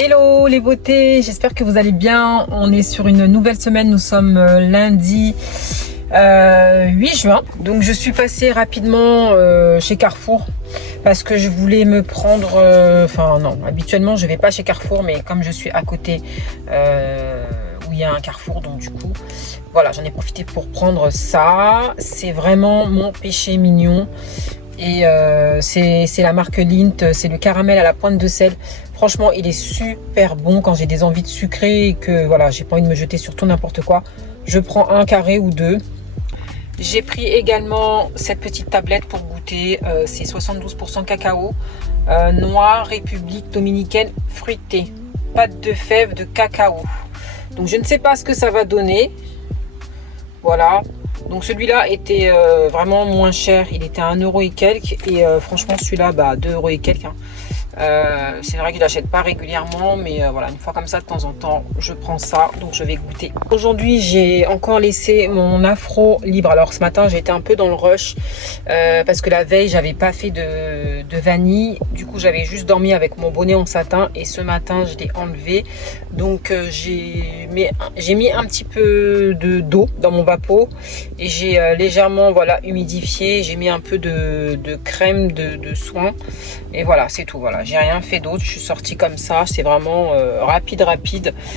Hello les beautés, j'espère que vous allez bien. On est sur une nouvelle semaine, nous sommes lundi 8 juin. Donc je suis passée rapidement chez Carrefour parce que je voulais me prendre... Enfin non, habituellement je vais pas chez Carrefour, mais comme je suis à côté où il y a un Carrefour, donc du coup voilà, j'en ai profité pour prendre ça. C'est vraiment mon péché mignon. Et c'est la marque Lindt, c'est le caramel à la pointe de sel. Franchement, il est super bon quand j'ai des envies de sucré et que voilà, j'ai pas envie de me jeter sur tout n'importe quoi. Je prends un carré ou deux. J'ai pris également cette petite tablette pour goûter. C'est 72% cacao, noir, République dominicaine, fruité, pâte de fèves de cacao. Donc je ne sais pas ce que ça va donner. Voilà. Donc celui-là était vraiment moins cher, il était à 1 euro et quelques, et franchement celui-là 2 euros et quelques. C'est vrai que je l'achète pas régulièrement, mais voilà, une fois comme ça de temps en temps je prends ça, donc je vais goûter. Aujourd'hui j'ai encore laissé mon afro libre. Alors ce matin j'ai été un peu dans le rush parce que la veille j'avais pas fait de vanille, du coup j'avais juste dormi avec mon bonnet en satin, et ce matin je l'ai enlevé. Donc j'ai mis un petit peu d'eau dans mon vapeau et j'ai légèrement voilà humidifié. J'ai mis un peu de crème de soin et voilà, c'est tout. Voilà, j'ai rien fait d'autre, je suis sortie comme ça. C'est vraiment rapide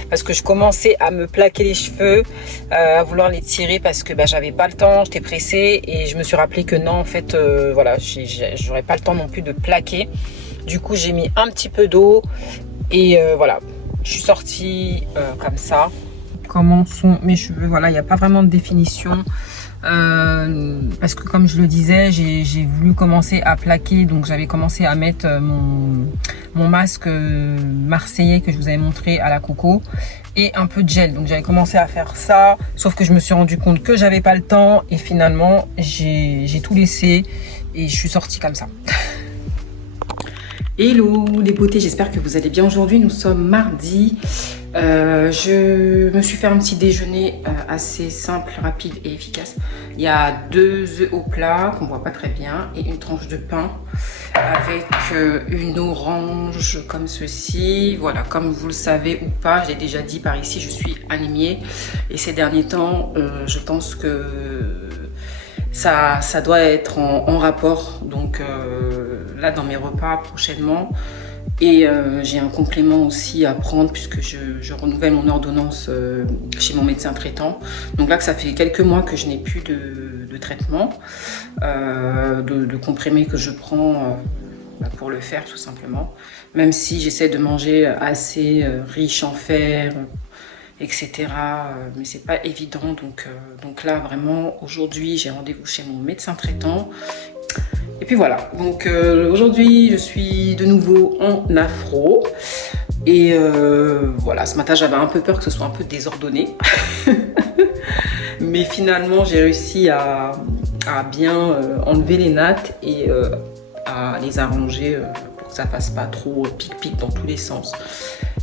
parce que je commençais à me plaquer les cheveux, à vouloir les tirer parce que j'avais pas le temps, j'étais pressée, et je me suis rappelé que non, en fait voilà, j'aurais pas le temps non plus de plaquer. Du coup j'ai mis un petit peu d'eau et voilà, je suis sortie comme ça. Comment sont mes cheveux? Voilà, il n'y a pas vraiment de définition. Parce que comme je le disais, j'ai voulu commencer à plaquer, donc j'avais commencé à mettre mon masque marseillais que je vous avais montré à la coco et un peu de gel. Donc j'avais commencé à faire ça, sauf que je me suis rendu compte que j'avais pas le temps, et finalement j'ai tout laissé et je suis sortie comme ça. Hello les beautés, j'espère que vous allez bien. Aujourd'hui nous sommes mardi. Je me suis fait un petit déjeuner assez simple, rapide et efficace. Il y a 2 œufs au plat qu'on voit pas très bien et une tranche de pain avec une orange comme ceci. Voilà, comme vous le savez ou pas, j'ai déjà dit par ici, je suis anémiée, et ces derniers temps je pense que ça doit être en rapport. Donc là dans mes repas prochainement. Et j'ai un complément aussi à prendre puisque je renouvelle mon ordonnance chez mon médecin traitant. Donc là que ça fait quelques mois que je n'ai plus de traitement, de comprimés que je prends pour le faire tout simplement. Même si j'essaie de manger assez riche en fer, etc. Mais c'est pas évident. Donc là vraiment aujourd'hui j'ai rendez-vous chez mon médecin traitant. Et puis voilà, donc aujourd'hui je suis de nouveau en afro. Et voilà, ce matin j'avais un peu peur que ce soit un peu désordonné. Mais finalement j'ai réussi à bien enlever les nattes et à les arranger pour que ça fasse pas trop pic-pic dans tous les sens.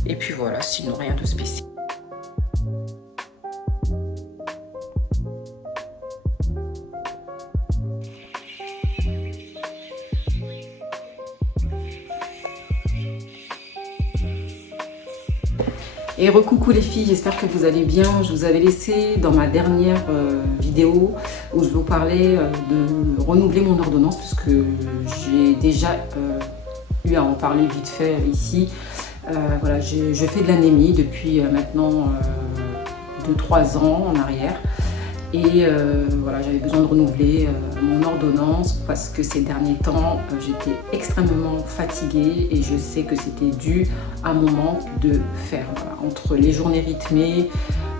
Et puis voilà, sinon rien de spécial. Et recoucou les filles, j'espère que vous allez bien. Je vous avais laissé dans ma dernière vidéo où je vous parlais de renouveler mon ordonnance, puisque j'ai déjà eu à en parler vite fait ici. Voilà, je fais de l'anémie depuis maintenant 2-3 ans en arrière. Et voilà, j'avais besoin de renouveler mon ordonnance parce que ces derniers temps j'étais extrêmement fatiguée, et je sais que c'était dû à mon manque de fer. Voilà. Entre les journées rythmées,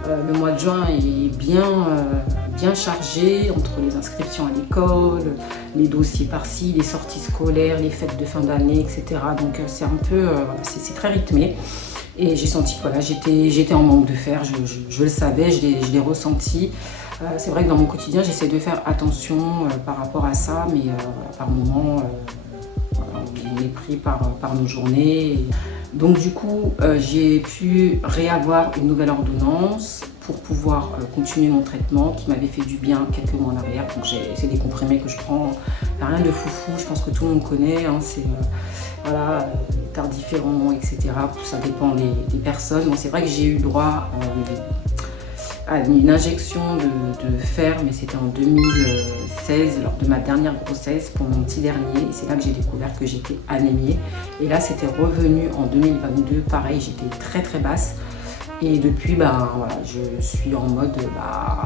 le mois de juin est bien chargé, entre les inscriptions à l'école, les dossiers par-ci, les sorties scolaires, les fêtes de fin d'année, etc. Donc c'est un peu, c'est très rythmé. Et j'ai senti que voilà, j'étais en manque de fer, je le savais, je l'ai ressenti. C'est vrai que dans mon quotidien, j'essaie de faire attention par rapport à ça, mais voilà, par moment, voilà, on est pris par nos journées. Donc du coup, j'ai pu réavoir une nouvelle ordonnance pour pouvoir continuer mon traitement qui m'avait fait du bien quelques mois en arrière. Donc c'est des comprimés que je prends, rien de foufou, je pense que tout le monde connaît, hein, c'est voilà, tardiféron, etc. Ça dépend des personnes. Bon, c'est vrai que j'ai eu droit à une injection de fer, mais c'était en 2016 lors de ma dernière grossesse pour mon petit dernier, et c'est là que j'ai découvert que j'étais anémiée. Et là c'était revenu en 2022, pareil, j'étais très basse. Et depuis, voilà, je suis en mode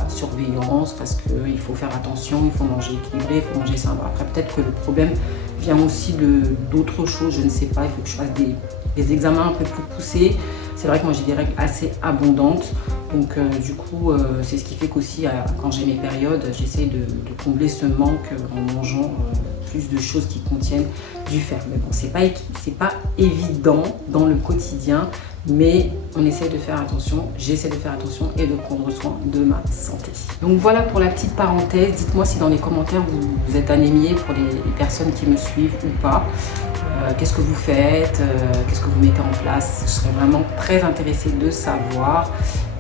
surveillance parce qu'il faut faire attention, il faut manger équilibré, il faut manger sain. Après, peut-être que le problème vient aussi d'autres choses, je ne sais pas, il faut que je fasse des examens un peu plus poussés. C'est vrai que moi j'ai des règles assez abondantes, donc du coup c'est ce qui fait qu'aussi quand j'ai mes périodes, j'essaye de combler ce manque en mangeant plus de choses qui contiennent du fer. Mais bon, c'est pas évident dans le quotidien, mais on essaie de faire attention, j'essaie de faire attention et de prendre soin de ma santé. Donc voilà pour la petite parenthèse. Dites-moi si dans les commentaires vous êtes anémiés, pour les personnes qui me suivent ou pas. Qu'est-ce que vous faites, qu'est-ce que vous mettez en place? Je serais vraiment très intéressée de savoir,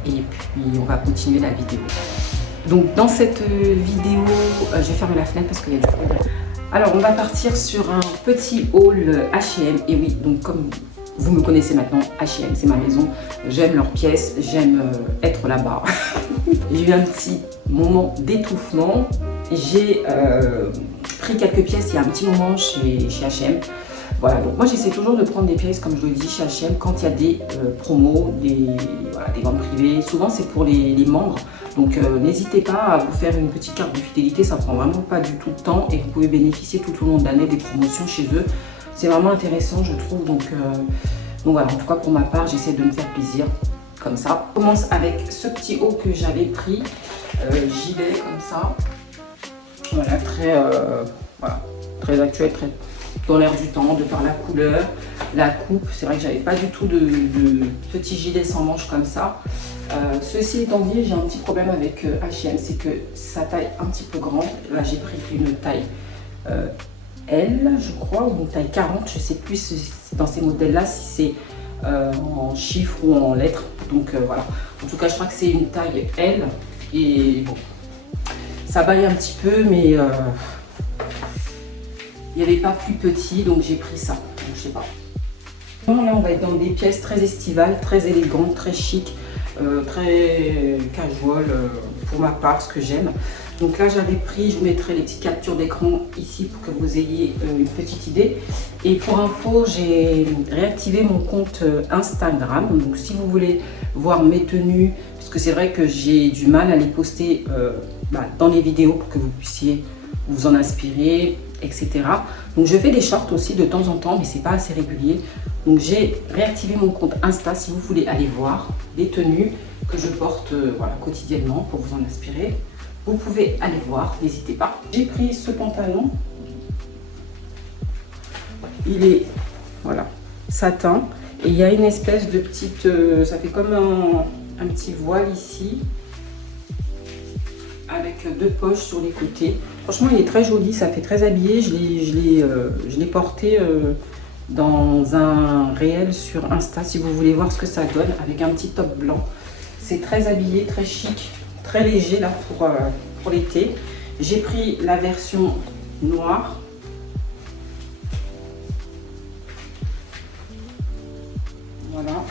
et puis on va continuer la vidéo. Donc dans cette vidéo, je vais fermer la fenêtre parce qu'il y a du bruit. Alors on va partir sur un petit haul H&M, et oui, donc comme vous me connaissez maintenant, H&M c'est ma maison, j'aime leurs pièces, j'aime être là-bas. J'ai eu un petit moment d'étouffement, j'ai pris quelques pièces il y a un petit moment chez H&M. Voilà, donc moi j'essaie toujours de prendre des pièces, comme je le dis, chez H&M quand il y a des promos, des ventes privées. Souvent c'est pour les membres, donc n'hésitez pas à vous faire une petite carte de fidélité, ça prend vraiment pas du tout de temps et vous pouvez bénéficier tout au long de l'année des promotions chez eux. C'est vraiment intéressant, je trouve, donc voilà, en tout cas pour ma part j'essaie de me faire plaisir comme ça. On commence avec ce petit haut que j'avais pris, gilet comme ça, voilà, très actuel, très dans l'air du temps, de par la couleur, la coupe. C'est vrai que j'avais pas du tout de petit gilet sans manches comme ça. Ceci étant dit, j'ai un petit problème avec H&M, c'est que sa taille un petit peu grande. Là j'ai pris une taille L, je crois, ou une taille 40, je sais plus dans ces modèles là si c'est en chiffres ou en lettres. Donc voilà, en tout cas je crois que c'est une taille L, et bon, ça baille un petit peu, mais il n'y avait pas plus petit, donc j'ai pris ça. Donc, je sais pas. Là, on va être dans des pièces très estivales, très élégantes, très chic, très casual pour ma part, ce que j'aime. Donc là, j'avais pris, je vous mettrai les petites captures d'écran ici pour que vous ayez une petite idée. Et pour info, j'ai réactivé mon compte Instagram. Donc si vous voulez voir mes tenues, parce que c'est vrai que j'ai du mal à les poster dans les vidéos pour que vous puissiez vous en inspirer, etc. Donc je fais des shorts aussi de temps en temps, mais c'est pas assez régulier. Donc j'ai réactivé mon compte Insta si vous voulez aller voir les tenues que je porte quotidiennement pour vous en inspirer. Vous pouvez aller voir, n'hésitez pas. J'ai pris ce pantalon. Il est satin, et il y a une espèce de petite, ça fait comme un petit voile ici, avec deux poches sur les côtés. Franchement, il est très joli, ça fait très habillé. Je l'ai porté dans un réel sur Insta, si vous voulez voir ce que ça donne, avec un petit top blanc. C'est très habillé, très chic, très léger là pour l'été. J'ai pris la version noire. Voilà.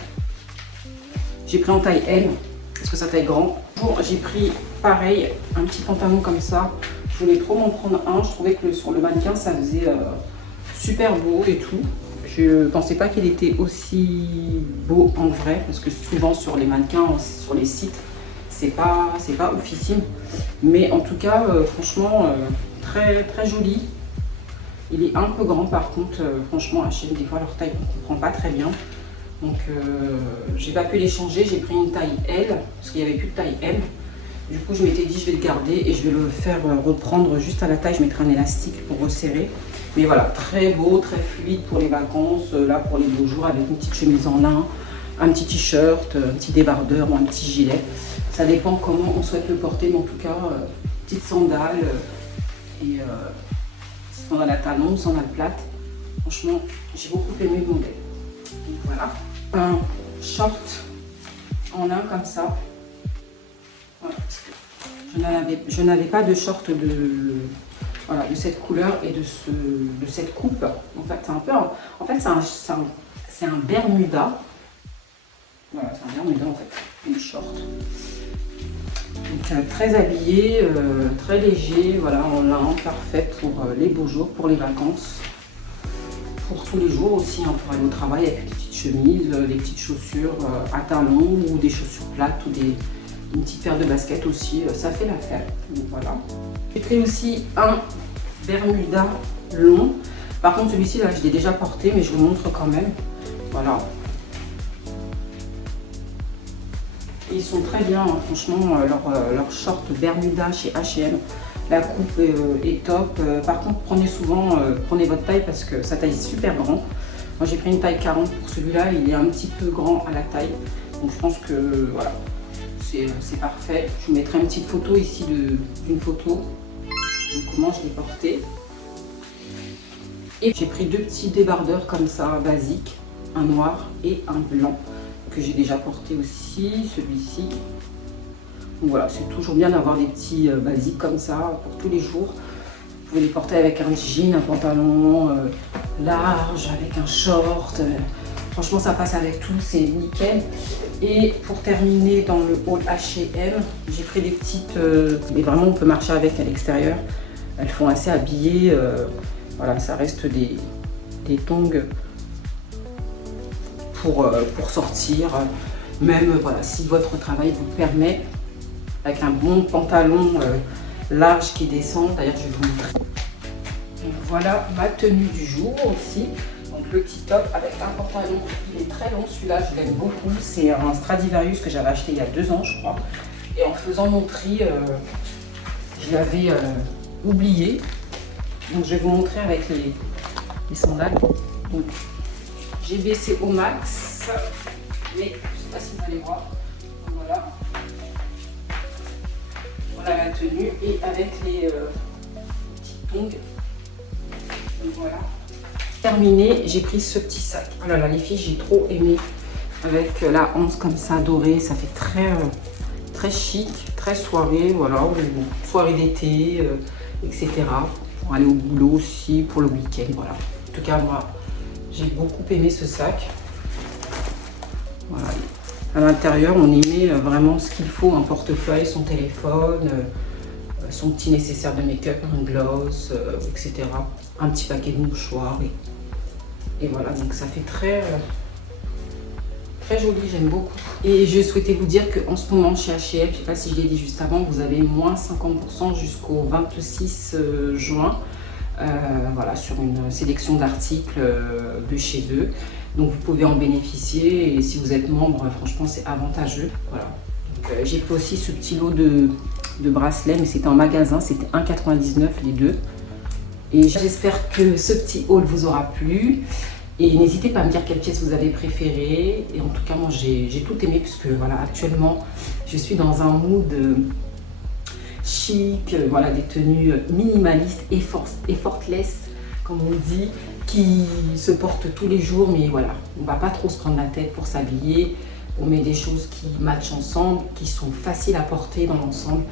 J'ai pris en taille L, parce que ça taille grand. J'ai pris pareil, un petit pantalon comme ça. Je voulais trop m'en prendre un. Je trouvais que sur le mannequin, ça faisait super beau et tout. Je pensais pas qu'il était aussi beau en vrai, parce que souvent sur les mannequins, sur les sites, c'est pas oufissime. Mais en tout cas, franchement, très joli. Il est un peu grand par contre. Franchement, H&M, des fois leur taille, on comprend pas très bien. Donc j'ai pas pu les changer. J'ai pris une taille L, parce qu'il n'y avait plus de taille M. Du coup, je m'étais dit, je vais le garder et je vais le faire reprendre juste à la taille. Je mettrai un élastique pour resserrer. Mais voilà, très beau, très fluide pour les vacances, là pour les beaux jours, avec une petite chemise en lin, un petit t-shirt, un petit débardeur ou un petit gilet. Ça dépend comment on souhaite le porter, mais en tout cas, petite sandale et sandale à talons, sandale plate. Franchement, j'ai beaucoup aimé le modèle. Donc voilà, un short en lin comme ça. Je n'avais pas de short voilà, de cette couleur et de cette coupe. En fait, c'est un peu, en fait, c'est un Bermuda. Voilà, c'est un Bermuda en fait, une short. Donc, très habillé, très léger, voilà, en lin, parfait pour les beaux jours, pour les vacances, pour tous les jours aussi, hein, pour aller au travail avec des petites chemises, des petites chaussures à talons ou des chaussures plates ou une petite paire de baskets aussi, ça fait l'affaire. Donc voilà. J'ai pris aussi un Bermuda long. Par contre, celui-ci là, je l'ai déjà porté, mais je vous montre quand même. Voilà. Et ils sont très bien, hein, franchement, leur short Bermuda chez H&M. La coupe est top. Par contre, prenez votre taille parce que sa taille est super grand. Moi, j'ai pris une taille 40 pour celui-là. Il est un petit peu grand à la taille. Donc, je pense que voilà, c'est parfait. Je vous mettrai une petite photo ici d'une photo de comment je l'ai porté. Et j'ai pris deux petits débardeurs comme ça, basiques, un noir et un blanc, que j'ai déjà porté aussi, celui-ci. Donc voilà, c'est toujours bien d'avoir des petits basiques comme ça pour tous les jours. Vous pouvez les porter avec un jean, un pantalon large, avec un short. Franchement, ça passe avec tout, c'est nickel. Et pour terminer dans le haul H&M, j'ai pris des petites... mais vraiment, on peut marcher avec à l'extérieur. Elles font assez habillées. Voilà, ça reste des tongs pour sortir. Même voilà, si votre travail vous le permet, avec un bon pantalon large qui descend. D'ailleurs, je vais vous montrer. Donc, voilà ma tenue du jour aussi. Donc le petit top avec un pantalon, il est très long, celui-là je l'aime beaucoup, c'est un Stradivarius que j'avais acheté il y a 2 ans je crois, et en faisant mon tri, je l'avais oublié, donc je vais vous montrer avec les sandales. Donc j'ai baissé au max, mais je ne sais pas si vous allez voir, donc, voilà, la tenue et avec les petites tongs, donc voilà. Terminé, j'ai pris ce petit sac. Oh là là, les filles, j'ai trop aimé. Avec la hanse comme ça, dorée, ça fait très chic, très soirée, voilà, soirée d'été, etc. Pour aller au boulot aussi, pour le week-end, voilà. En tout cas, moi, j'ai beaucoup aimé ce sac. Voilà. À l'intérieur, on y met vraiment ce qu'il faut, un portefeuille, son téléphone, son petit nécessaire de make-up, un gloss, etc. Un petit paquet de mouchoirs. Et voilà, donc ça fait très joli, j'aime beaucoup. Et je souhaitais vous dire qu'en ce moment chez H&M, je ne sais pas si je l'ai dit juste avant, vous avez moins 50% jusqu'au 26 juin. Voilà, sur une sélection d'articles de chez eux. Donc vous pouvez en bénéficier et si vous êtes membre, franchement c'est avantageux. Voilà. J'ai pris aussi ce petit lot de bracelets, mais c'était en magasin, c'était 1,99 les deux. Et j'espère que ce petit haul vous aura plu. Et n'hésitez pas à me dire quelle pièce vous avez préférée. Et en tout cas, moi, j'ai tout aimé puisque voilà, actuellement, je suis dans un mood chic, voilà, des tenues minimalistes, effortless, comme on dit, qui se portent tous les jours. Mais voilà, on ne va pas trop se prendre la tête pour s'habiller. On met des choses qui matchent ensemble, qui sont faciles à porter dans l'ensemble.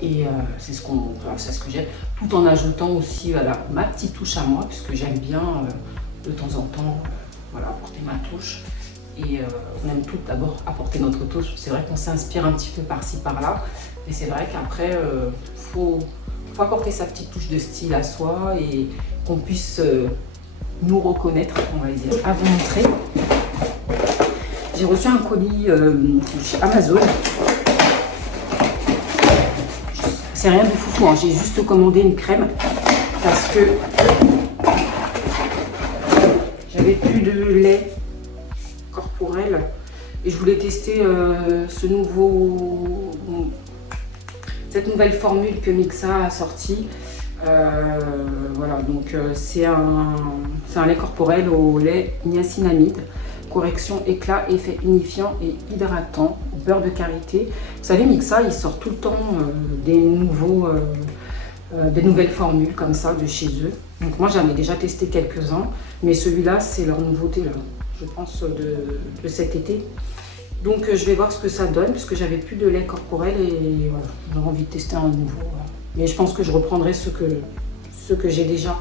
Et c'est ce que j'aime, tout en ajoutant aussi voilà, ma petite touche à moi, puisque j'aime bien de temps en temps voilà, apporter ma touche. Et on aime tout d'abord apporter notre touche. C'est vrai qu'on s'inspire un petit peu par-ci par-là, mais c'est vrai qu'après, faut apporter sa petite touche de style à soi et qu'on puisse nous reconnaître, on va dire. À vous montrer, j'ai reçu un colis chez Amazon. C'est rien de foufou, hein. J'ai juste commandé une crème parce que j'avais plus de lait corporel et je voulais tester cette nouvelle formule que Mixa a sortie. Voilà, donc c'est un lait corporel au lait niacinamide. Correction, éclat, effet unifiant et hydratant, beurre de karité. Vous savez, Mixa, il sort tout le temps des nouvelles formules comme ça de chez eux. Donc moi, j'en ai déjà testé quelques-uns, mais celui-là, c'est leur nouveauté, là, je pense, de cet été. Donc je vais voir ce que ça donne, parce que j'avais plus de lait corporel et voilà, j'avais envie de tester un nouveau. Voilà. Mais je pense que je reprendrai ce que j'ai déjà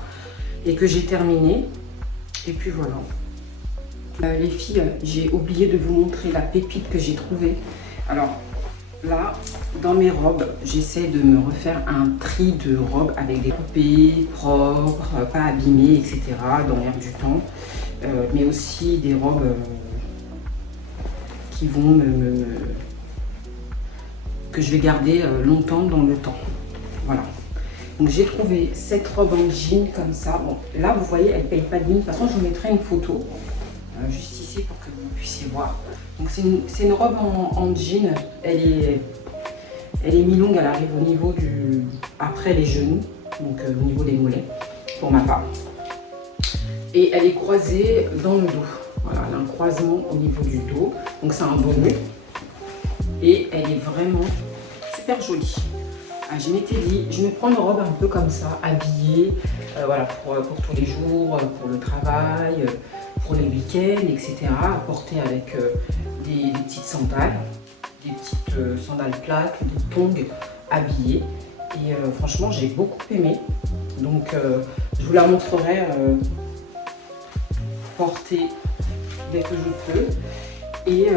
et que j'ai terminé. Et puis voilà. Les filles, j'ai oublié de vous montrer la pépite que j'ai trouvée. Alors là, dans mes robes, j'essaie de me refaire un tri de robes avec des coupées propres, pas abîmées, etc. dans l'air du temps. Mais aussi des robes qui vont que je vais garder longtemps dans le temps. Voilà. Donc j'ai trouvé cette robe en jean comme ça. Bon, là vous voyez, elle ne paye pas de mine. De toute façon, je vous mettrai une photo juste ici pour que vous puissiez voir. Donc c'est une robe en jean. Elle est mi-longue, elle arrive au niveau après les genoux, donc au niveau des mollets pour ma part. Et elle est croisée dans le dos. Voilà, elle a un croisement au niveau du dos. Donc c'est un bonnet. Et elle est vraiment super jolie. Je m'étais dit, je me prends une robe un peu comme ça, habillée, voilà, pour tous les jours, pour le travail, pour les week-ends, etc. À porter avec des petites sandales, des petites sandales plates, des tongs habillées. Et franchement, j'ai beaucoup aimé. Donc, je vous la montrerai portée dès que je peux. Et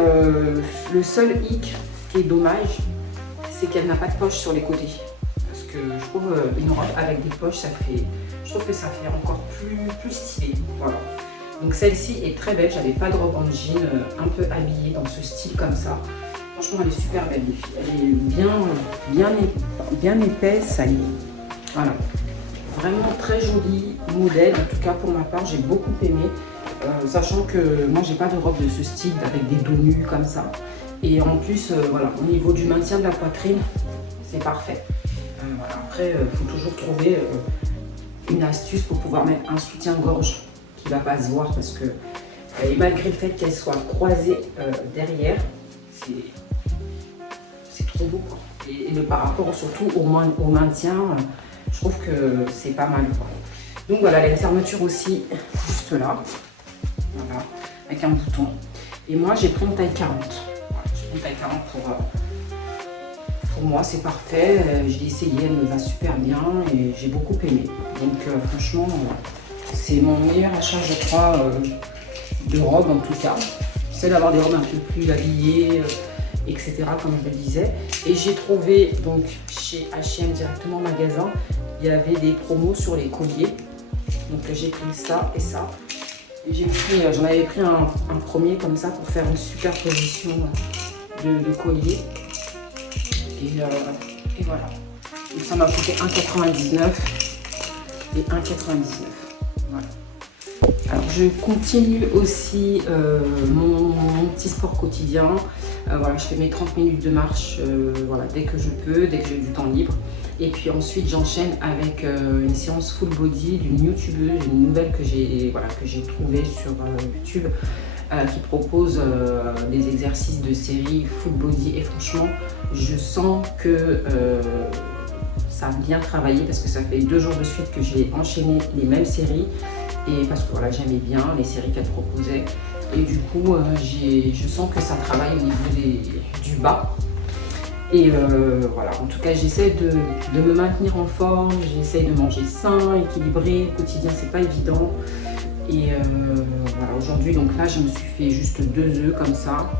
le seul hic, ce qui est dommage, c'est qu'elle n'a pas de poche sur les côtés. Parce que je trouve une robe avec des poches, je trouve que ça fait encore plus stylé. Voilà. Donc celle-ci est très belle. J'avais pas de robe en jean, un peu habillée dans ce style comme ça. Franchement, elle est super belle, les filles. Elle est bien épaisse. Voilà. Vraiment très joli modèle. En tout cas, pour ma part, j'ai beaucoup aimé. Sachant que moi, j'ai pas de robe de ce style avec des dos nus comme ça. Et en plus, voilà, au niveau du maintien de la poitrine, c'est parfait. Voilà. Après, il faut toujours trouver une astuce pour pouvoir mettre un soutien-gorge qui ne va pas se voir parce que, et malgré le fait qu'elle soit croisée derrière, c'est trop beau, quoi. Et par rapport surtout au maintien, je trouve que c'est pas mal, quoi. Donc voilà, elle a une fermeture aussi juste là, voilà, avec un bouton. Et moi, j'ai pris une taille 40. Une taille 40 pour moi, c'est parfait. Je l'ai essayé, elle me va super bien et j'ai beaucoup aimé. Donc franchement, c'est mon meilleur achat, je crois, de robes en tout cas. J'essaie d'avoir des robes un peu plus habillées, etc. comme je le disais. Et j'ai trouvé donc chez H&M directement au magasin, il y avait des promos sur les colliers. Donc j'ai pris ça et ça. J'en avais pris un premier comme ça pour faire une superposition de collier. Et voilà. Donc ça m'a coûté 1,99 et 1,99. Voilà. Alors je continue aussi mon petit sport quotidien. Voilà, je fais mes 30 minutes de marche voilà, dès que je peux, dès que j'ai du temps libre. Et puis ensuite j'enchaîne avec une séance full body d'une youtubeuse, une nouvelle que j'ai trouvée sur YouTube qui propose des exercices de série full body et franchement je sens que ça a bien travaillé parce que ça fait 2 jours de suite que j'ai enchaîné les mêmes séries et parce que voilà, j'aimais bien les séries qu'elle proposait et du coup je sens que ça travaille au niveau du bas. Et voilà, en tout cas j'essaie de me maintenir en forme, j'essaie de manger sain, équilibré, quotidien c'est pas évident. Et voilà, aujourd'hui donc là je me suis fait juste 2 œufs comme ça.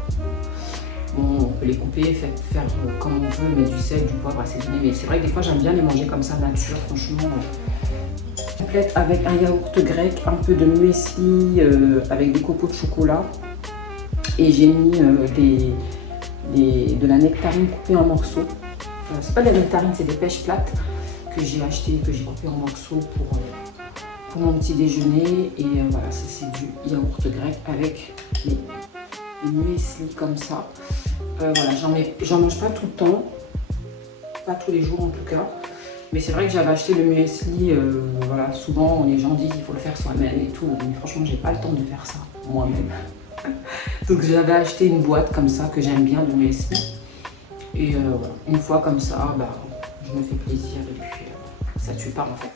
Bon, on peut les couper, faire comme on veut, mais du sel, du poivre assaisonné. Mais c'est vrai que des fois j'aime bien les manger comme ça nature, franchement. Complète avec un yaourt grec, un peu de muesli avec des copeaux de chocolat. Et j'ai mis de la nectarine coupée en morceaux. C'est pas de la nectarine, c'est des pêches plates que j'ai acheté, que j'ai coupé en morceaux pour mon petit déjeuner. Et voilà, c'est du yaourt grec avec les muesli comme ça. Voilà, j'en mange pas tout le temps, pas tous les jours en tout cas. Mais c'est vrai que j'avais acheté le muesli, voilà, souvent les gens disent qu'il faut le faire soi-même et tout. Mais franchement, j'ai pas le temps de faire ça moi-même. Donc j'avais acheté une boîte comme ça que j'aime bien de muesli. Et voilà, une fois comme ça, bah, je me fais plaisir et puis ça tue pas en fait.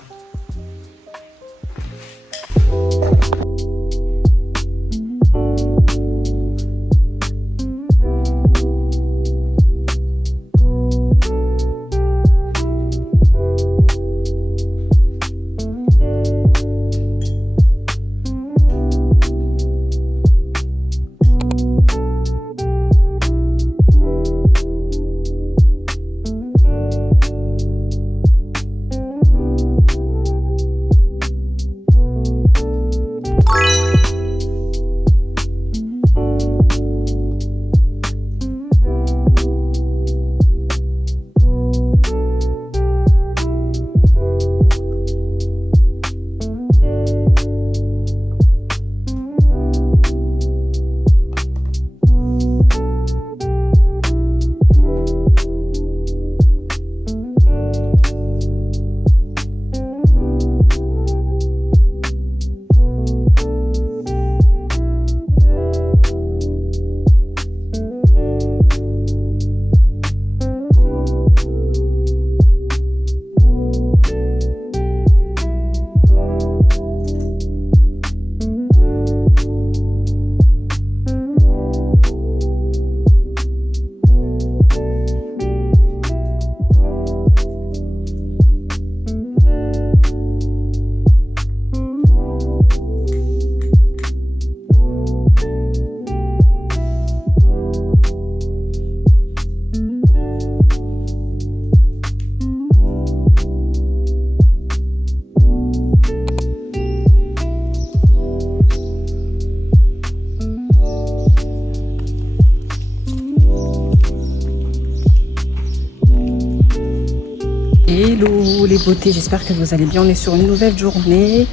Hello les beautés, j'espère que vous allez bien. On est sur une nouvelle journée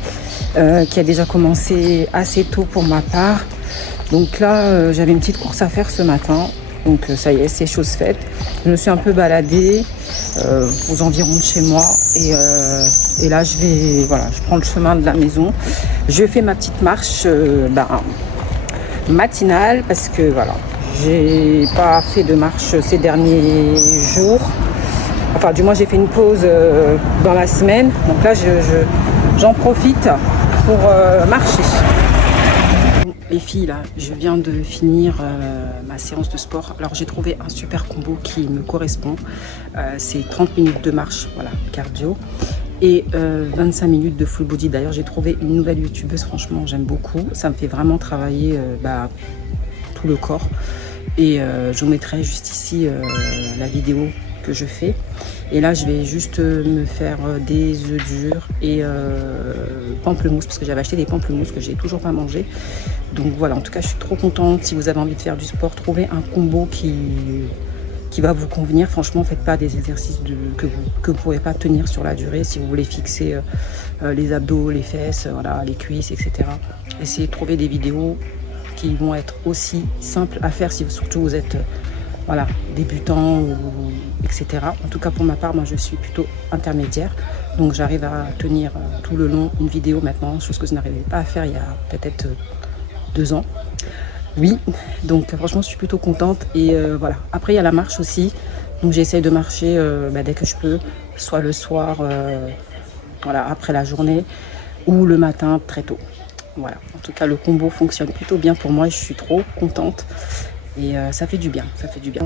qui a déjà commencé assez tôt pour ma part. Donc là, j'avais une petite course à faire ce matin. Donc ça y est, c'est chose faite. Je me suis un peu baladée aux environs de chez moi. Et là, je prends le chemin de la maison. Je fais ma petite marche matinale parce que voilà, j'ai pas fait de marche ces derniers jours. Enfin, du moins, j'ai fait une pause dans la semaine. Donc là, j'en profite pour marcher. Les filles, là, je viens de finir ma séance de sport. Alors, j'ai trouvé un super combo qui me correspond. C'est 30 minutes de marche, voilà, cardio. Et 25 minutes de full body. D'ailleurs, j'ai trouvé une nouvelle youtubeuse, franchement, j'aime beaucoup. Ça me fait vraiment travailler tout le corps. Et je vous mettrai juste ici la vidéo que je fais. Et là, je vais juste me faire des œufs durs et pamplemousse, parce que j'avais acheté des pamplemousses que j'ai toujours pas mangé. Donc voilà, en tout cas, je suis trop contente. Si vous avez envie de faire du sport, trouvez un combo qui va vous convenir. Franchement, faites pas des exercices que vous pourrez pas tenir sur la durée. Si vous voulez fixer les abdos, les fesses, voilà, les cuisses, etc. Essayez de trouver des vidéos qui vont être aussi simples à faire si surtout vous êtes débutant, etc. En tout cas, pour ma part, moi, je suis plutôt intermédiaire. Donc, j'arrive à tenir tout le long une vidéo maintenant, chose que je n'arrivais pas à faire il y a peut-être 2 ans. Oui, donc franchement, je suis plutôt contente. Et voilà. Après, il y a la marche aussi. Donc, j'essaye de marcher dès que je peux, soit le soir, après la journée, ou le matin très tôt. Voilà. En tout cas, le combo fonctionne plutôt bien pour moi et je suis trop contente. Et ça fait du bien, ça fait du bien.